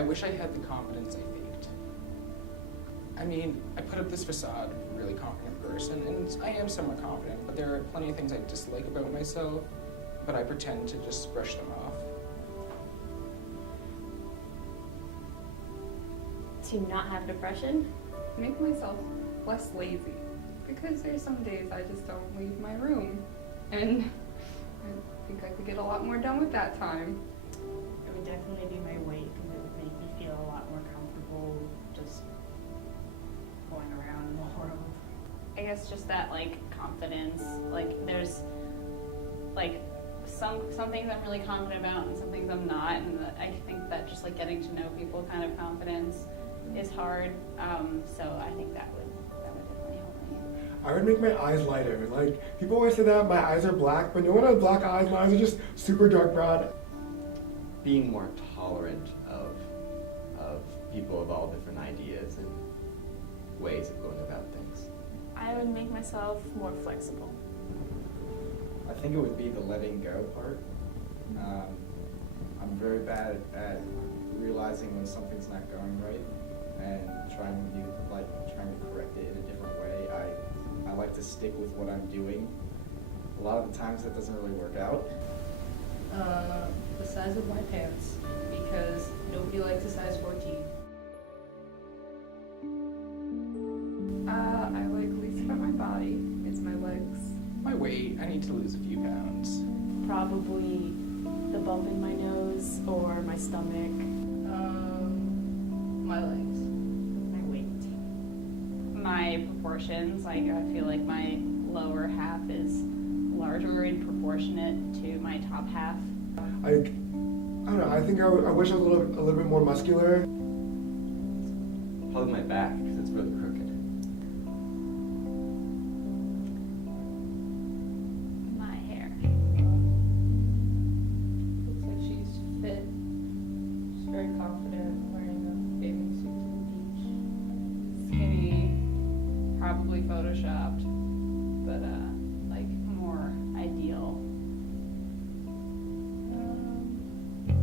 I wish I had the confidence I faked. I mean, I put up this facade of a really confident person, and I am somewhat confident, but there are plenty of things I dislike about myself, but I pretend to just brush them off. To not have depression? Make myself less lazy, because there's some days I just don't leave my room, and I think I could get a lot more done with that time. It would definitely be my weight, because it would make me feel a lot more comfortable just going around in the world. I guess just that like confidence, like there's like some things I'm really confident about and some things I'm not, and I think that just like getting to know people kind of confidence is hard, so I think that would definitely help me. I would make my eyes lighter. Like, people always say that my eyes are black, but no one has black eyes. My eyes are just super dark brown. Being more tolerant of people of all different ideas and ways of going about things. I would make myself more flexible. I think it would be the letting go part. I'm very bad at realizing when something's not going right and trying to correct it in a different way. I like to stick with what I'm doing. A lot of the times that doesn't really work out. The size of my pants, because nobody likes a size 14. I like least about my body is my legs. My weight, I need to lose a few pounds. Probably the bump in my nose or my stomach. My legs. My weight. My proportions, like I feel like my lower half is larger and proportionate to my top half. I don't know, I think I wish I was a little bit more muscular. Probably my back, because it's really crooked. My hair. Looks like she's fit. She's very confident wearing a bathing suit to the beach. Skinny, probably photoshopped, but like more ideal.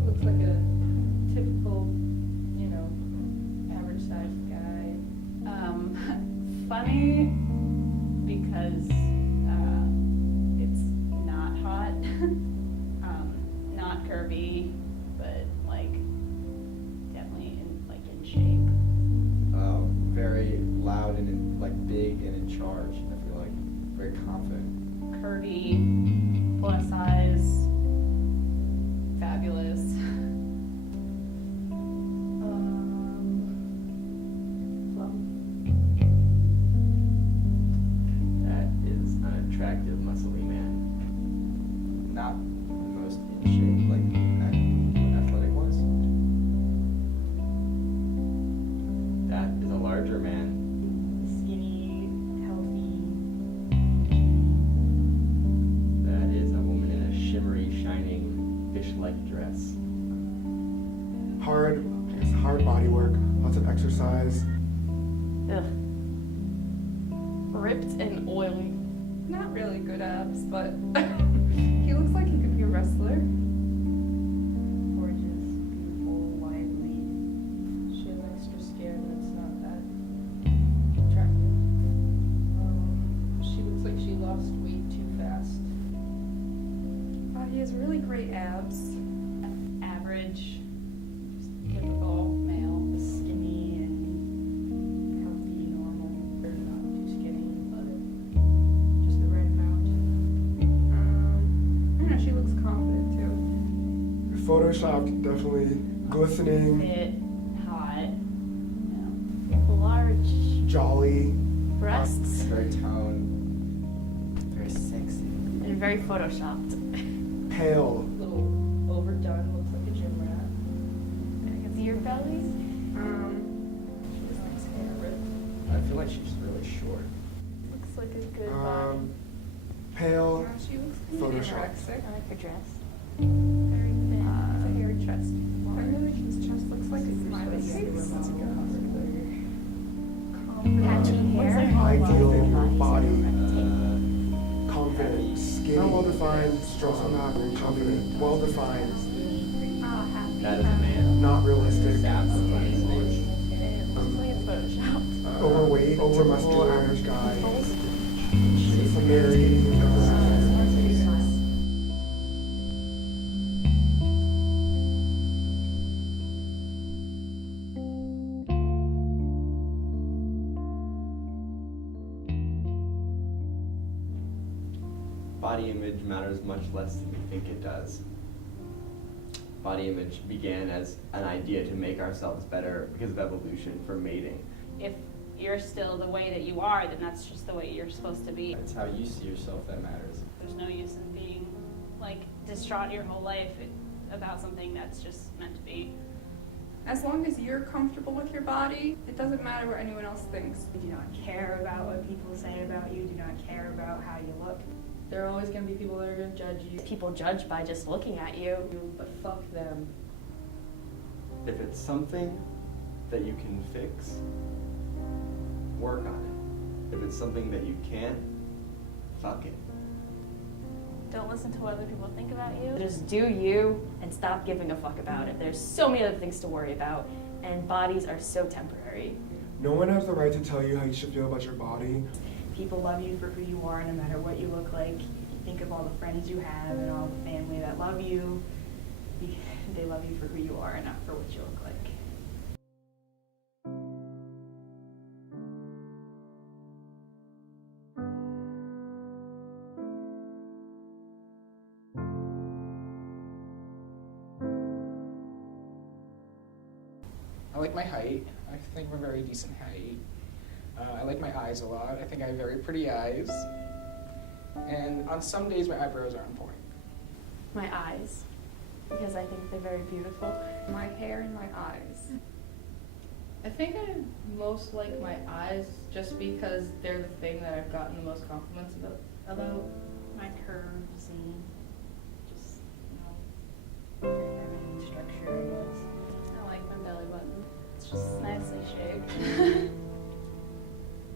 Looks like a typical, average sized guy. Funny because it's not hot, not curvy, but like definitely in shape. Very loud and big and in charge. I feel like very confident. Curvy, plus size, fabulous. That is an attractive, muscly man. Not the most in shape, athletic wise. That is a larger man. Skinny, healthy. That is a woman in a shimmery, shining, fish-like dress. Hard body work, lots of exercise. Ugh. Ripped and oily. Not really good abs, but he looks like he could be a wrestler. Gorgeous, beautiful, lively. She has extra skin that's not that attractive. She looks like she lost weight too fast. He has really great abs. Average, just typical male. Skinny and healthy, normal. They're not too skinny, but just the right amount. I don't know, she looks confident too. Photoshopped, definitely. Glistening, Fit, hot, Large jolly. breasts Very toned. Very sexy. and very photoshopped. Pale. A little overdone, looks like a gym rat. I can see your belly. She just likes hair ripped. I feel like she's really short. Looks like a good body. Pale. She looks Photoshop. anorexic. I like her dress. Very thin. It's a hairy chest. I really think his chest looks like a smiley face. Patchy hair. Ideal body. Body. Confident. Skin well defined, strong, confident, well defined. Happy. That is a man. not realistic. Overweight, over muscular Irish guy. A married guy. Body image matters much less than we think it does. Body image began as an idea to make ourselves better because of evolution for mating. If you're still the way that you are, then that's just the way you're supposed to be. It's how you see yourself that matters. There's no use in being like distraught your whole life about something that's just meant to be. As long as you're comfortable with your body, it doesn't matter what anyone else thinks. You do not care about what people say about you, do not care about how you look. There are always going to be people that are going to judge you. People judge by just looking at you. But fuck them. If it's something that you can fix, work on it. If it's something that you can't, fuck it. Don't listen to what other people think about you. Just do you and stop giving a fuck about it. There's so many other things to worry about, and bodies are so temporary. No one has the right to tell you how you should feel about your body. People love you for who you are, no matter what you look like. You think of all the friends you have and all the family that love you. They love you for who you are and not for what you look like. I like my height. I think I'm a very decent height. I like my eyes a lot. I think I have very pretty eyes. And on some days, my eyebrows are on point. My eyes, because I think they're very beautiful. My hair and my eyes. I think I most like my eyes just because they're the thing that I've gotten the most compliments about. My curves and just, very feminine structure, I guess. I like my belly button. It's just nicely shaped.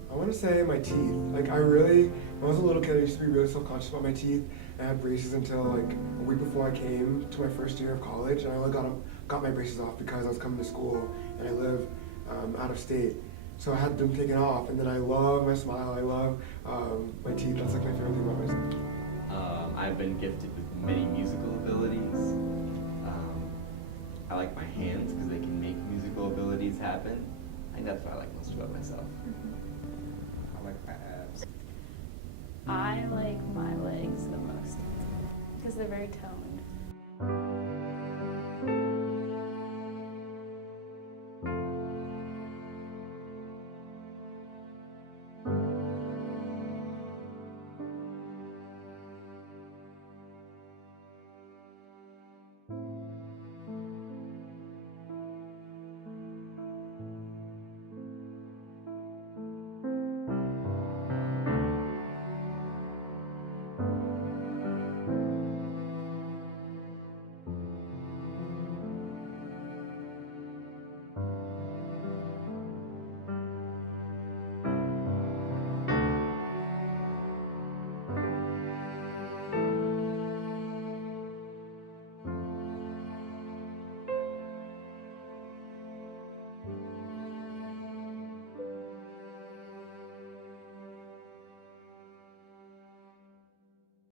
I want to say my teeth. Like when I was a little kid, I used to be really self-conscious about my teeth. I had braces until like a week before I came to my first year of college, and I only got my braces off because I was coming to school and I live out of state. So I had them taken off, and then I love my smile. I love my teeth. That's like my favorite thing about myself. I've been gifted with many musical abilities. I like my hands because they can make musical abilities happen. I think that's what I like most about myself. I like my abs. I like my legs the most because they're very toned.